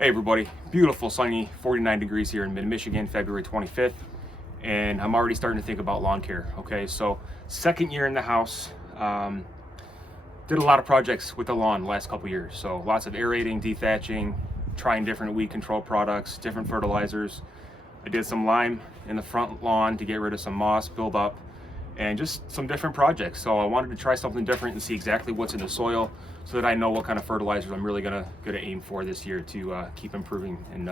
Hey everybody, beautiful sunny 49 degrees here in mid-Michigan, February 25th, and I'm already starting to think about lawn care. Okay, so second year in the house, did a lot of projects with the lawn the last couple years. So lots of aerating, dethatching, trying different weed control products, different fertilizers. I did some lime in the front lawn to get rid of some moss buildup, and just some different projects. So I wanted to try something different and see exactly what's in the soil so that I know what kind of fertilizers I'm really gonna aim for this year to keep improving and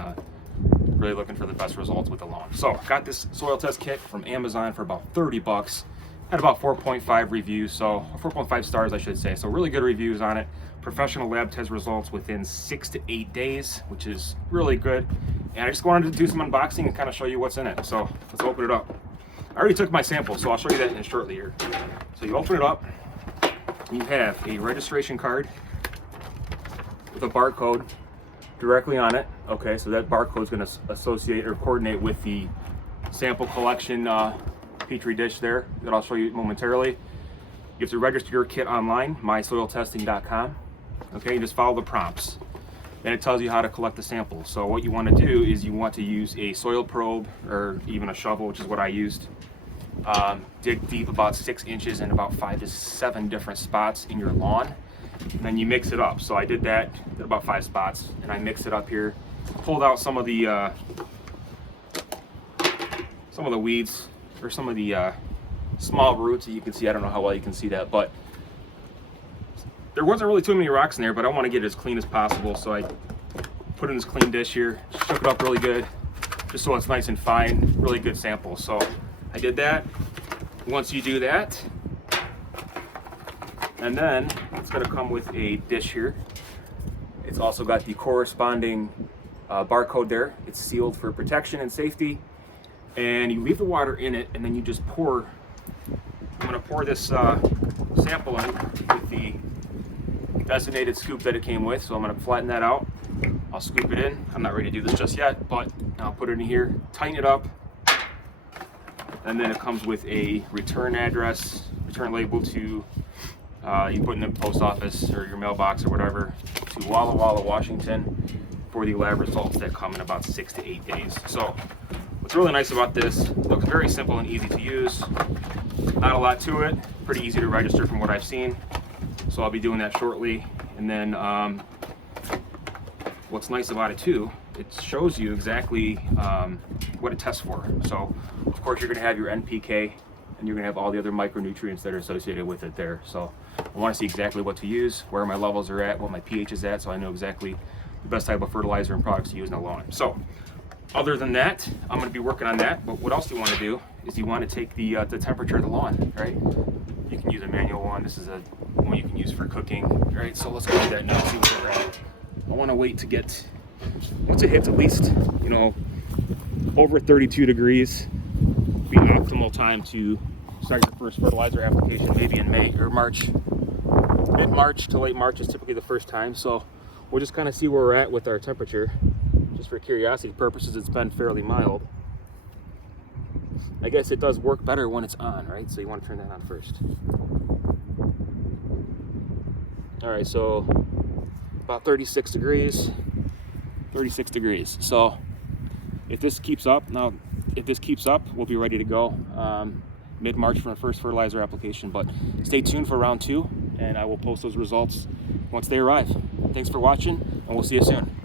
really looking for the best results with the lawn. So I got this soil test kit from Amazon for about 30 bucks. Had about 4.5 reviews, so 4.5 stars I should say. So really good reviews on it. Professional lab test results within 6 to 8 days, which is really good. And I just wanted to do some unboxing and kind of show you what's in it. So let's open it up. I already took my sample, so I'll show you that in shortly here. So you open it up, you have a registration card with a barcode directly on it. Okay, so that barcode is going to associate or coordinate with the sample collection petri dish there that I'll show you momentarily. You have to register your kit online, mysoiltesting.com. Okay, you just follow the prompts. Then it tells you how to collect the sample. So what you want to do is you want to use a soil probe or even a shovel, which is what I used. Dig deep about 6 inches in about 5 to 7 different spots in your lawn. And then you mix it up. So I did that, did about 5 spots, and I mixed it up here. Pulled out some of the weeds or some of the small roots that you can see. I don't know how well you can see that, but there wasn't really too many rocks in there, but I want to get it as clean as possible. So I put in this clean dish here, shook it up really good, just so it's nice and fine, really good sample. So I did that. Once you do that, and then it's going to come with a dish here. It's also got the corresponding barcode there. It's sealed for protection and safety. And you leave the water in it, and then you just pour. I'm going to pour this sample in with the designated scoop that it came with. So I'm going to flatten that out. I'll scoop it in. I'm not ready to do this just yet, but I'll put it in here, tighten it up, and then it comes with a return address, return label to you put in the post office or your mailbox or whatever to Walla Walla, Washington for the lab results that come in about 6 to 8 days. So what's really nice about this, it looks very simple and easy to use. Not a lot to it, pretty easy to register from what I've seen. So I'll be doing that shortly. And then what's nice about it too, it shows you exactly what it tests for. So of course you're gonna have your NPK and you're gonna have all the other micronutrients that are associated with it there. So I wanna see exactly what to use, where my levels are at, what my pH is at, so I know exactly the best type of fertilizer and products to use in the lawn. So other than that, I'm going to be working on that. But what else you want to do is you want to take the temperature of the lawn, right? You can use a manual one. This is a one you can use for cooking, right? So let's go do that now. See where we're at. I want to wait to get, once it hits at least, over 32 degrees, be optimal time to start your first fertilizer application, maybe in May or March. Mid-March to late March is typically the first time. So we'll just kind of see where we're at with our temperature. Just for curiosity purposes, it's been fairly mild. I guess it does work better when it's on, right? So you want to turn that on first. All right, so about 36 degrees. 36 degrees. So if this keeps up, we'll be ready to go mid-March for the first fertilizer application. But stay tuned for round 2, and I will post those results once they arrive. Thanks for watching, and we'll see you soon.